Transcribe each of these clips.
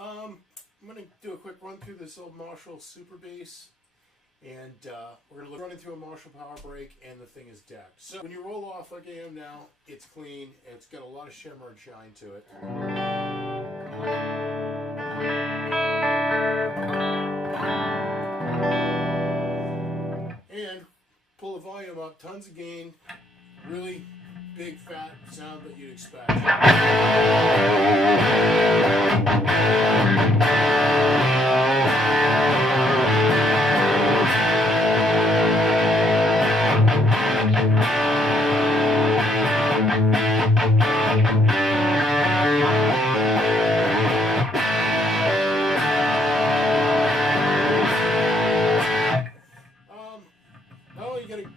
I'm going to do a quick run through this old Marshall Super Bass, and we're going to run into a Marshall power break, and the thing is decked. So when you roll off like I am now, it's clean, and it's got a lot of shimmer and shine to it. And pull the volume up, tons of gain, really big fat sound that you'd expect.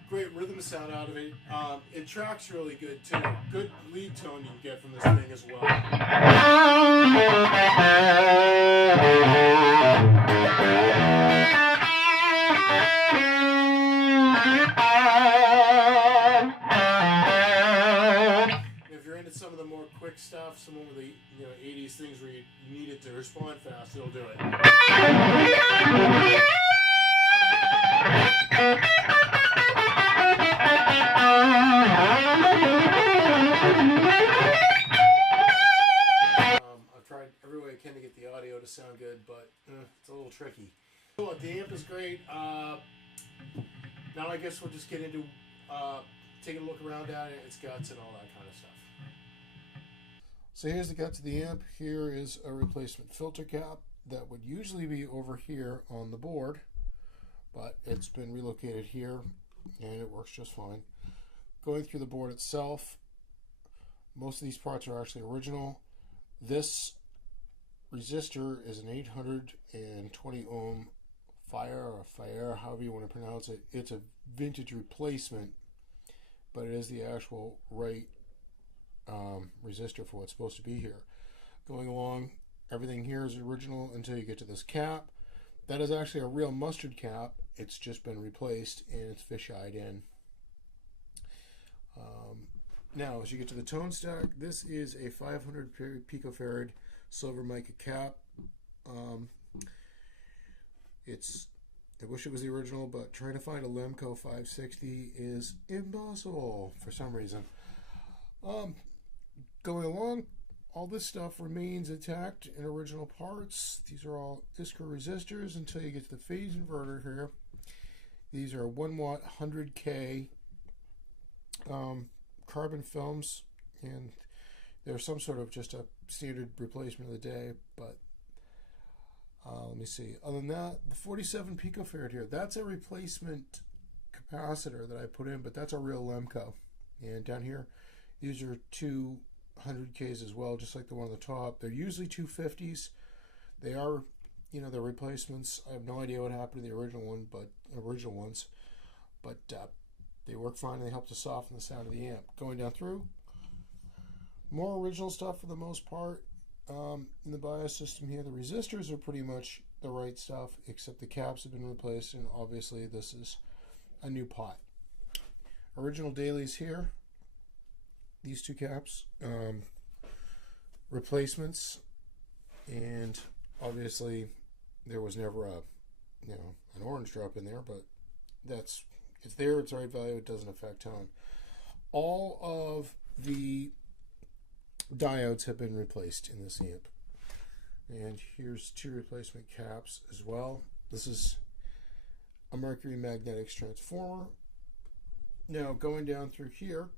Great rhythm sound out of it. It tracks really good too. Good lead tone you can get from this thing as well. If you're into some of the more quick stuff, some of the 80s things where you need it to respond fast, it'll do it. I've tried every way I can to get the audio to sound good, but it's a little tricky. So the amp is great. Now I guess we'll just get into taking a look around at it, its guts and all that kind of stuff. So here's the guts of the amp. Here is a replacement filter cap that would usually be over here on the board, but it's been relocated here and it works just fine. Going through the board itself, most of these parts are actually original. This resistor is an 820 ohm fire, however you want to pronounce it. It's a vintage replacement, but it is the actual right resistor for what's supposed to be here. Going along, everything here is original until you get to this cap. That is actually a real mustard cap. It's just been replaced and it's fisheyed in. Now, as you get to the tone stack, this is a 500 picofarad silver mica cap. I wish it was the original, but trying to find a Lemco 560 is impossible for some reason. Going along, all this stuff remains intact in original parts. These are all Iskra resistors until you get to the phase inverter here. These are 1 watt 100K carbon films, and they're some sort of just a standard replacement of the day, but let me see. Other than that, the 47 picofarad here, that's a replacement capacitor that I put in, but that's a real Lemco. And down here, these are 200Ks as well, just like the one on the top. They're usually 250s. They are, they're replacements. I have no idea what happened to the original ones, but they work fine and they help to soften the sound of the amp. Going down through, more original stuff for the most part. In the bias system here, the resistors are pretty much the right stuff, except the caps have been replaced, and obviously this is a new pot. Original dailies here, these two caps, replacements, and obviously there was never an orange drop in there, but it's there, it's the right value, it doesn't affect tone. All of the diodes have been replaced in this amp. And here's two replacement caps as well. This is a mercury magnetics transformer. Now going down through here,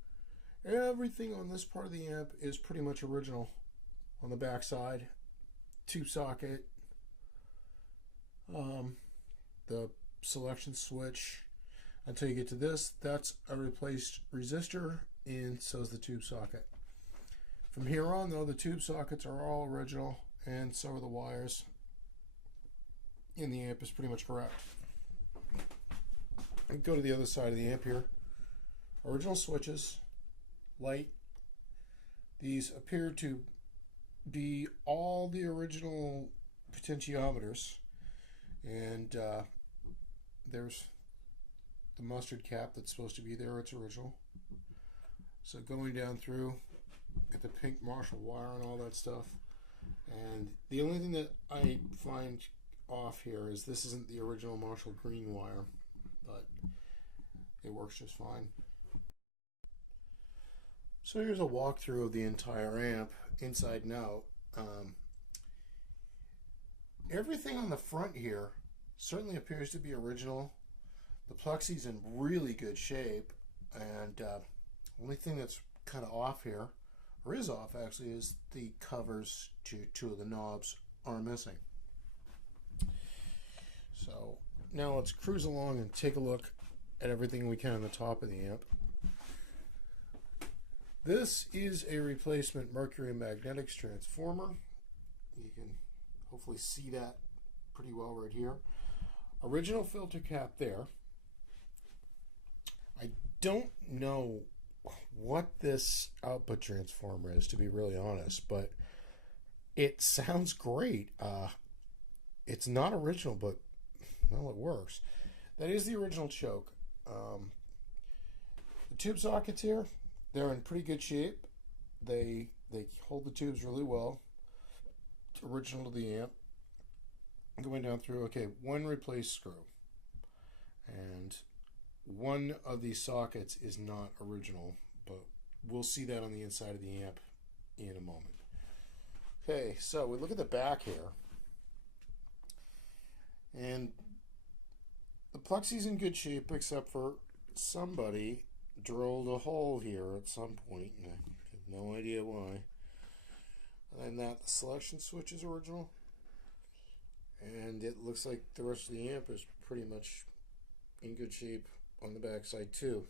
everything on this part of the amp is pretty much original. On the back side, tube socket, the selection switch. Until you get to this, that's a replaced resistor, and so is the tube socket. From here on, though, the tube sockets are all original, and so are the wires. And the amp is pretty much correct. And go to the other side of the amp here. Original switches, light. These appear to be all the original potentiometers, and there's the mustard cap that's supposed to be there. It's original. So going down through, get the pink Marshall wire and all that stuff, And the only thing that I find off here is this isn't the original Marshall green wire, but it works just fine. So here's a walkthrough of the entire amp, inside and out. Everything on the front here certainly appears to be original. The Plexi's in really good shape, and only thing that's kind of off here, or is off actually, is the covers to two of the knobs are missing. So now let's cruise along and take a look at everything we can on the top of the amp. This is a replacement mercury magnetics transformer. You can hopefully see that pretty well right here. Original filter cap there. I don't know what this output transformer is, to be really honest, but it sounds great. It's not original, but well, it works. That is the original choke. The tube sockets here, they're in pretty good shape. They hold the tubes really well. It's original to the amp. Going down through, okay, one replaced screw, and one of these sockets is not original, but we'll see that on the inside of the amp in a moment. Okay, so we look at the back here, and the Plexi's in good shape except for somebody drilled a hole here at some point, and I have no idea why. Other than that, the selection switch is original, and it looks like the rest of the amp is pretty much in good shape on the back side too.